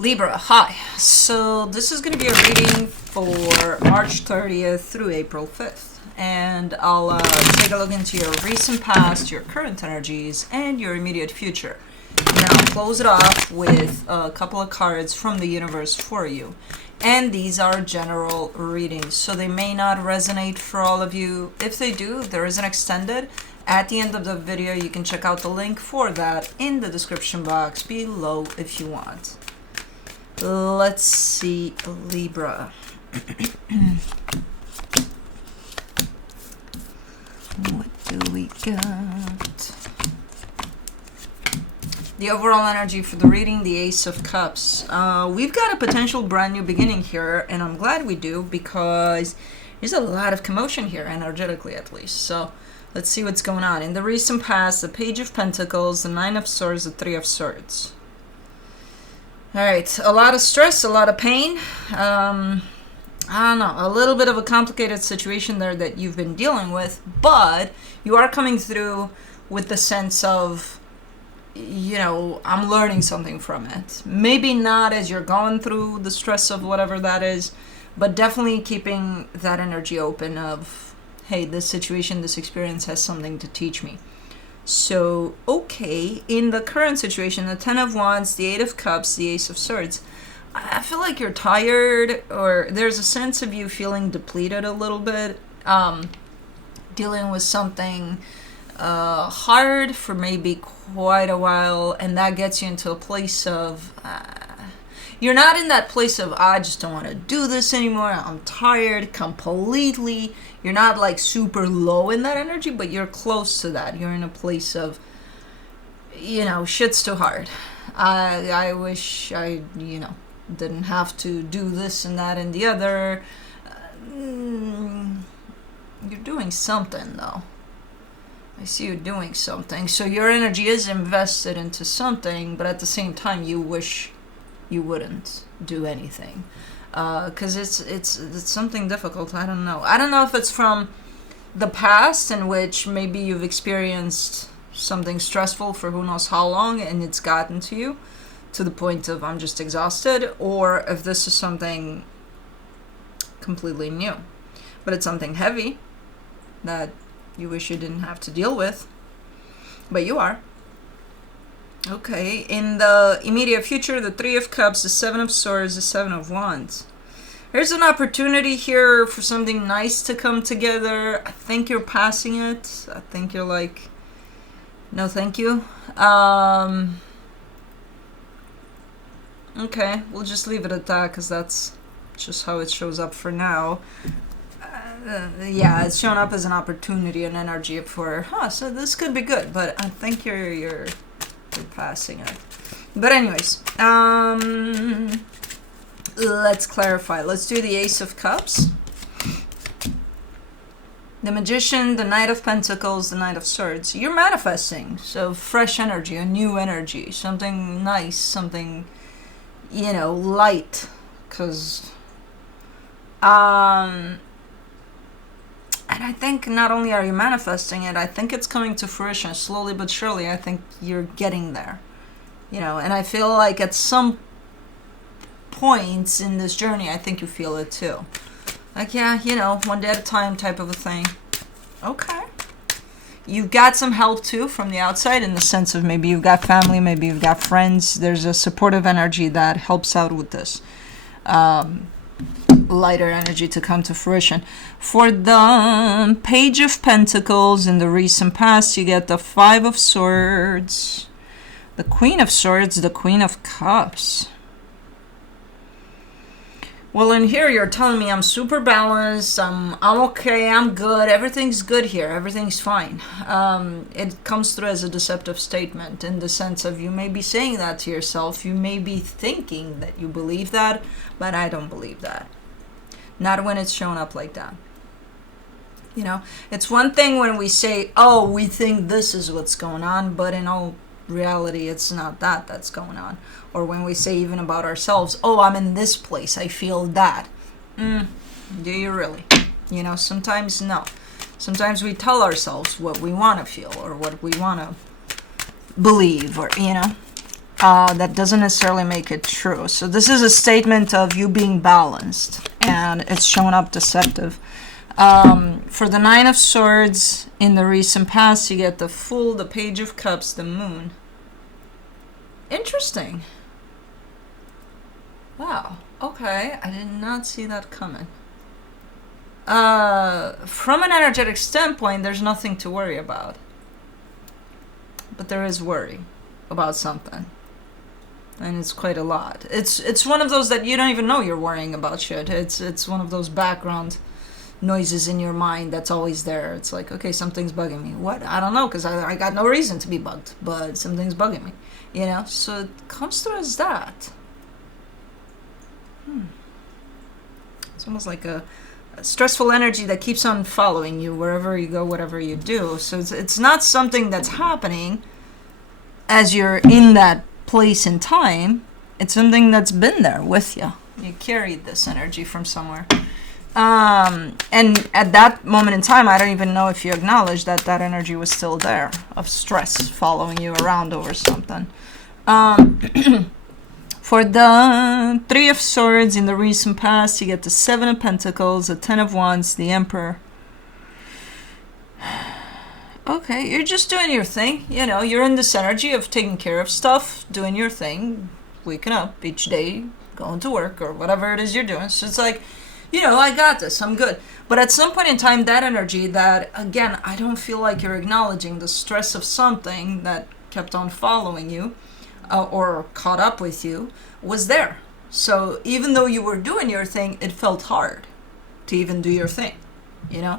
Libra, hi. So this is going to be a reading for March 30th through April 5th. And I'll take a look into your recent past, your current energies, and your immediate future. And then I'll close it off with a couple of cards from the universe for you. And these are general readings, so they may not resonate for all of you. If they do, there is an extended. At the end of the video, you can check out the link for that in the description box below if you want. Let's see, Libra. What do we got? The overall energy for the reading, the Ace of Cups. We've got a potential brand new beginning here, and I'm glad we do because there's a lot of commotion here, energetically at least. So let's see what's going on. In the recent past, the Page of Pentacles, the Nine of Swords, the Three of Swords. All right, a lot of stress, a lot of pain. I don't know, a little bit of a complicated situation there that you've been dealing with, but you are coming through with the sense of, you know, I'm learning something from it. Maybe not as you're going through the stress of whatever that is, but definitely keeping that energy open of, hey, this situation, this experience has something to teach me. So, okay, in the current situation, the Ten of Wands, the Eight of Cups, the Ace of Swords, I feel like you're tired, or there's a sense of you feeling depleted a little bit, dealing with something hard for maybe quite a while, and that gets you into a place of, you're not in that place of, I just don't want to do this anymore, I'm tired completely. You're not like super low in that energy, but you're close to that. You're in a place of, you know, shit's too hard. I wish I, you know, didn't have to do this and that and the other. You're doing something though. I see you doing something. So your energy is invested into something, but at the same time you wish you wouldn't do anything. Because it's something difficult. I don't know if it's from the past in which maybe you've experienced something stressful for who knows how long and it's gotten to you to the point of I'm just exhausted, or if this is something completely new, but it's something heavy that you wish you didn't have to deal with, but you are. Okay, in the immediate future, the Three of Cups, the Seven of Swords, the Seven of Wands. There's an opportunity here for something nice to come together. I think you're passing it. I think you're like, no thank you. Okay, we'll just leave it at that because that's just how it shows up for now. Yeah, it's shown up as an opportunity and energy for, so this could be good, but I think you're passing it. But anyways, let's clarify. Let's do the Ace of Cups, the Magician, the Knight of Pentacles, the Knight of Swords. You're manifesting, so fresh energy, a new energy, something nice, something, you know, light, because and I think not only are you manifesting it, I think it's coming to fruition slowly but surely. I think you're getting there, you know, and I feel like at some points in this journey, I think you feel it too. Like, yeah, you know, one day at a time type of a thing. Okay. You've got some help too from the outside in the sense of maybe you've got family, maybe you've got friends. There's a supportive energy that helps out with this. Lighter energy to come to fruition. For the Page of Pentacles in the recent past, you get the Five of Swords, the Queen of Swords, the Queen of Cups. Well, in here you're telling me I'm super balanced, I'm okay, I'm good, everything's good here, everything's fine. It comes through as a deceptive statement in the sense of you may be saying that to yourself, you may be thinking that you believe that, but I don't believe that. Not when it's shown up like that. You know, it's one thing when we say, oh, we think this is what's going on, but in all reality, it's not that that's going on. Or when we say even about ourselves, oh, I'm in this place, I feel that. Do you really? You know, sometimes no. Sometimes we tell ourselves what we want to feel or what we want to believe, or, you know. that doesn't necessarily make it true. So this is a statement of you being balanced, and it's showing up deceptive. For the Nine of Swords in the recent past, you get the Fool, the Page of Cups, the Moon. Interesting. Wow. Okay, I did not see that coming. From an energetic standpoint, there's nothing to worry about. But there is worry about something. And it's quite a lot. It's one of those that you don't even know you're worrying about shit. It's one of those background noises in your mind that's always there. It's like, okay, something's bugging me. What? I don't know, because I got no reason to be bugged, but something's bugging me. You know? So it comes through as that. It's almost like a stressful energy that keeps on following you wherever you go, whatever you do. So it's not something that's happening as you're in that place in time. It's something that's been there with you. You carried this energy from somewhere. And at that moment in time, I don't even know if you acknowledge that that energy was still there of stress following you around over something. For the Three of Swords in the recent past, you get the Seven of Pentacles, the Ten of Wands, the Emperor. Okay, you're just doing your thing. You know, you're in this energy of taking care of stuff, doing your thing, waking up each day, going to work, or whatever it is you're doing. So it's like, you know, I got this, I'm good. But at some point in time, that energy that, again, I don't feel like you're acknowledging the stress of something that kept on following you, or caught up with you, was there. So even though you were doing your thing, it felt hard to even do your thing, you know?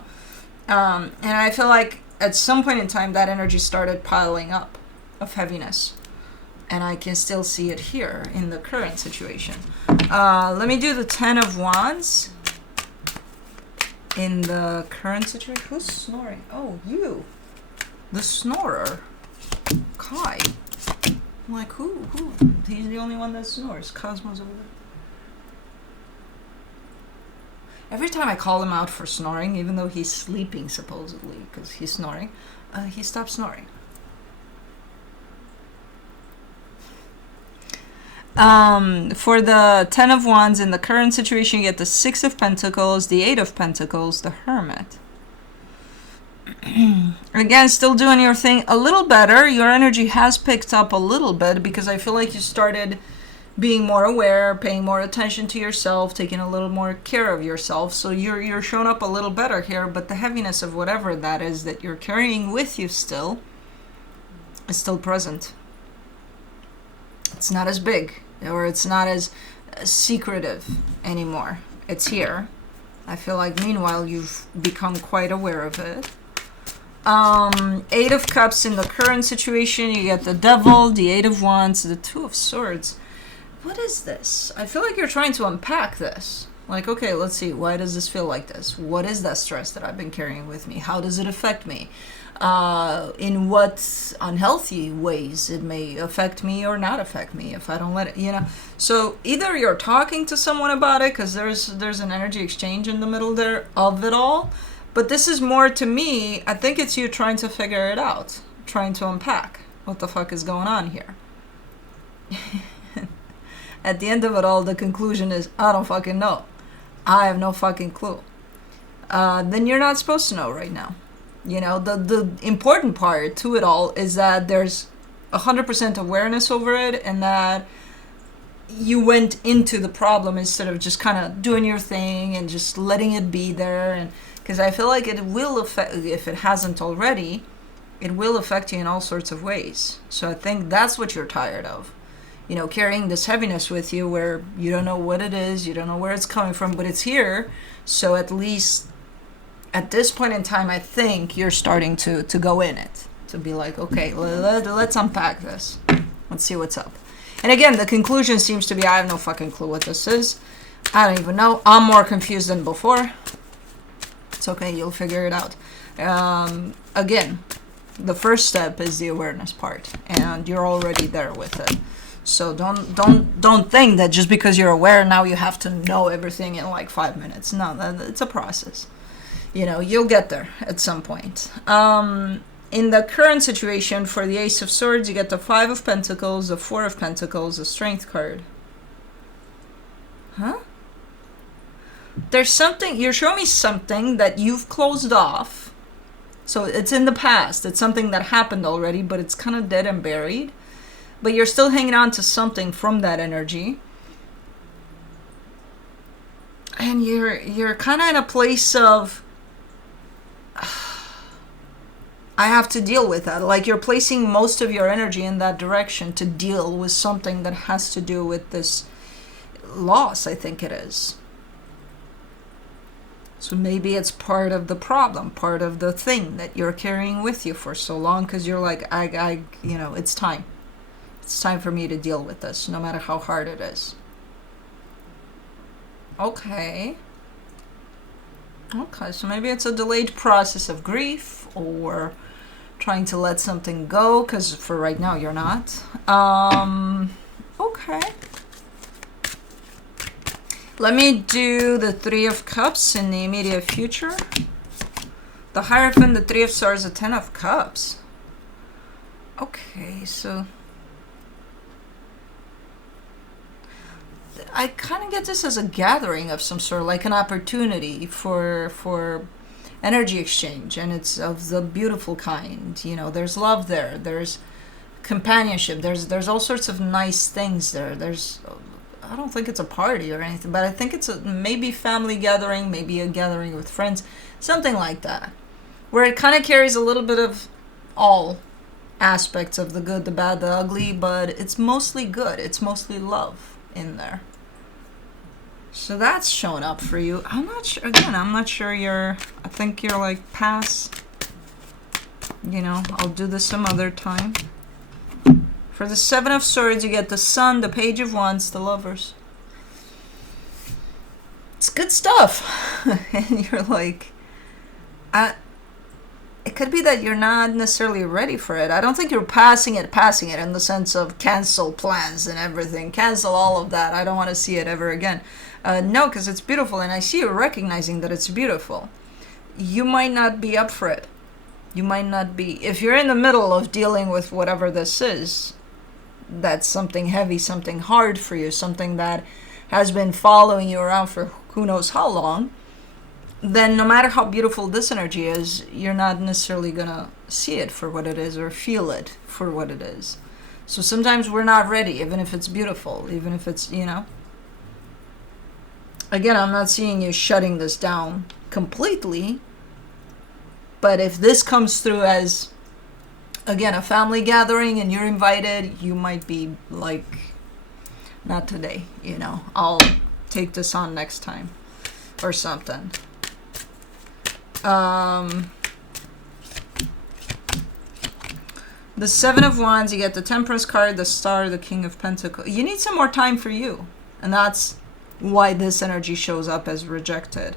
And I feel like at some point in time, that energy started piling up of heaviness. And I can still see it here in the current situation. Let me do the Ten of Wands in the current situation. Who's snoring? Oh, you. The snorer. Kai. I'm like, who? He's the only one that snores. Cosmo's over there. Every time I call him out for snoring, even though he's sleeping supposedly because he's snoring, he stops snoring. For the Ten of Wands in the current situation, you get the Six of Pentacles, the Eight of Pentacles, the Hermit. Again, still doing your thing a little better. Your energy has picked up a little bit because I feel like you started being more aware, paying more attention to yourself, taking a little more care of yourself. So you're showing up a little better here, but the heaviness of whatever that is that you're carrying with you still is still present. It's not as big, or it's not as secretive anymore. It's here. I feel like meanwhile you've become quite aware of it. Eight of Cups in the current situation, you get the Devil, the Eight of Wands, the Two of Swords. What is this? I feel like you're trying to unpack this. Like, okay, let's see. Why does this feel like this? What is that stress that I've been carrying with me? How does it affect me? In what unhealthy ways it may affect me or not affect me if I don't let it, you know? So either you're talking to someone about it because there's an energy exchange in the middle there of it all. But this is more, to me, I think it's you trying to figure it out, trying to unpack what the fuck is going on here. At the end of it all, the conclusion is, I don't fucking know. I have no fucking clue. Then you're not supposed to know right now. You know, the important part to it all is that there's 100% awareness over it, and that you went into the problem instead of just kind of doing your thing and just letting it be there. And because I feel like it will affect, if it hasn't already, it will affect you in all sorts of ways. So I think that's what you're tired of. You know, carrying this heaviness with you where you don't know what it is, you don't know where it's coming from, but it's here. So at least at this point in time, I think you're starting to go in it. To be like, okay, let's unpack this. Let's see what's up. And again, the conclusion seems to be, I have no fucking clue what this is. I don't even know. I'm more confused than before. It's okay, you'll figure it out. Again, the first step is the awareness part, and you're already there with it. So don't think that just because you're aware now you have to know everything in like 5 minutes. No, it's a process. You know, you'll get there at some point. in the current situation, for the Ace of Swords, you get the Five of Pentacles, the Four of Pentacles, the Strength card. Huh? There's something, you're showing me something that you've closed off. So it's in the past. It's something that happened already, but it's kind of dead and buried. But you're still hanging on to something from that energy. And you're kind of in a place of, I have to deal with that. Like you're placing most of your energy in that direction to deal with something that has to do with this loss, I think it is. So maybe it's part of the problem, part of the thing that you're carrying with you for so long, because you're like, you know, it's time. It's time for me to deal with this, no matter how hard it is. Okay. Okay, so maybe it's a delayed process of grief, or trying to let something go, because for right now you're not. Okay. Let me do the Three of Cups in the immediate future. The Hierophant, the Three of Swords, the Ten of Cups. Okay, so I kind of get this as a gathering of some sort, like an opportunity for energy exchange, and it's of the beautiful kind. You know, there's love there, there's companionship, there's all sorts of nice things there. I don't think it's a party or anything, but I think it's a maybe family gathering, maybe a gathering with friends, something like that, where it kind of carries a little bit of all aspects of the good, the bad, the ugly, but it's mostly good. It's mostly love in there. So that's showing up for you. I'm not sure, again, I'm not sure I think you're like, pass. You know, I'll do this some other time. For the Seven of Swords, you get the Sun, the Page of Wands, the Lovers. It's good stuff. And you're like, it could be that you're not necessarily ready for it. I don't think you're passing it in the sense of cancel plans and everything. Cancel all of that. I don't want to see it ever again. No, because it's beautiful, and I see you recognizing that it's beautiful. You might not be up for it. You might not be. If you're in the middle of dealing with whatever this is, that's something heavy, something hard for you, something that has been following you around for who knows how long, then no matter how beautiful this energy is, you're not necessarily going to see it for what it is or feel it for what it is. So sometimes we're not ready, even if it's beautiful, even if it's, you know. Again, I'm not seeing you shutting this down completely, but if this comes through as, again, a family gathering and you're invited, you might be like, not today, you know, I'll take this on next time or something. The Seven of Wands, you get the Temperance card, the Star, the King of Pentacles. You need some more time for you, and that's why this energy shows up as rejected.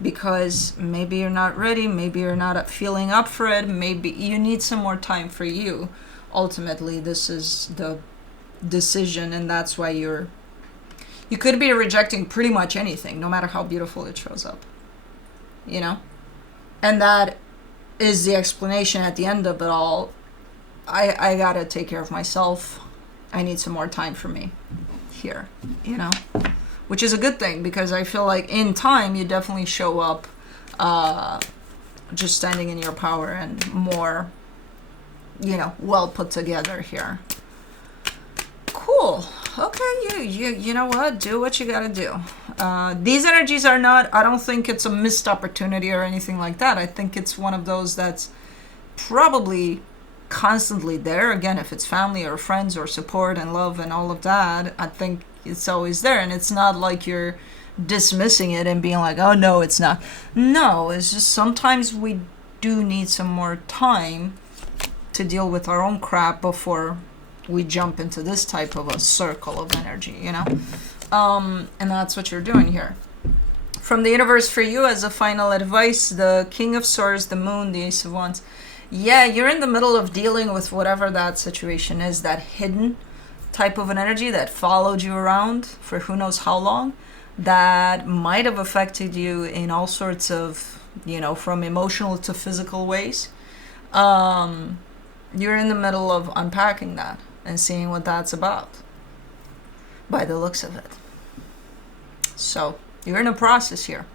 Because maybe you're not ready, maybe you're not feeling up for it, maybe you need some more time for you. Ultimately, this is the decision, and that's why you could be rejecting pretty much anything, no matter how beautiful it shows up. You know? And that is the explanation at the end of it all. I gotta take care of myself. I need some more time for me here, you know? Which is a good thing, because I feel like in time you definitely show up just standing in your power and more, you know, well put together here. Cool. Okay, you know what? Do what you gotta do. These energies are not, I don't think it's a missed opportunity or anything like that. I think it's one of those that's probably constantly there. Again, if it's family or friends or support and love and all of that, I think it's always there. And it's not like you're dismissing it and being like, oh no, it's not. No, it's just sometimes we do need some more time to deal with our own crap before we jump into this type of a circle of energy, you know? And that's what you're doing here. From the universe for you, as a final advice, the King of Swords, the Moon, the Ace of Wands. Yeah, you're in the middle of dealing with whatever that situation is, that hidden type of an energy that followed you around for who knows how long, that might have affected you in all sorts of, you know, from emotional to physical ways. You're in the middle of unpacking that and seeing what that's about by the looks of it. So you're in a process here.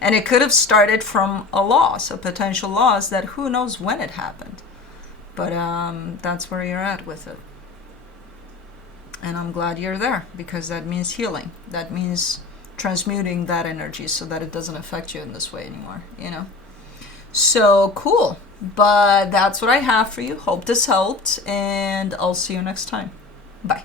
And it could have started from a loss, a potential loss that who knows when it happened. But that's where you're at with it. And I'm glad you're there, because that means healing. That means transmuting that energy so that it doesn't affect you in this way anymore, you know? So cool. But that's what I have for you. Hope this helped, and I'll see you next time. Bye.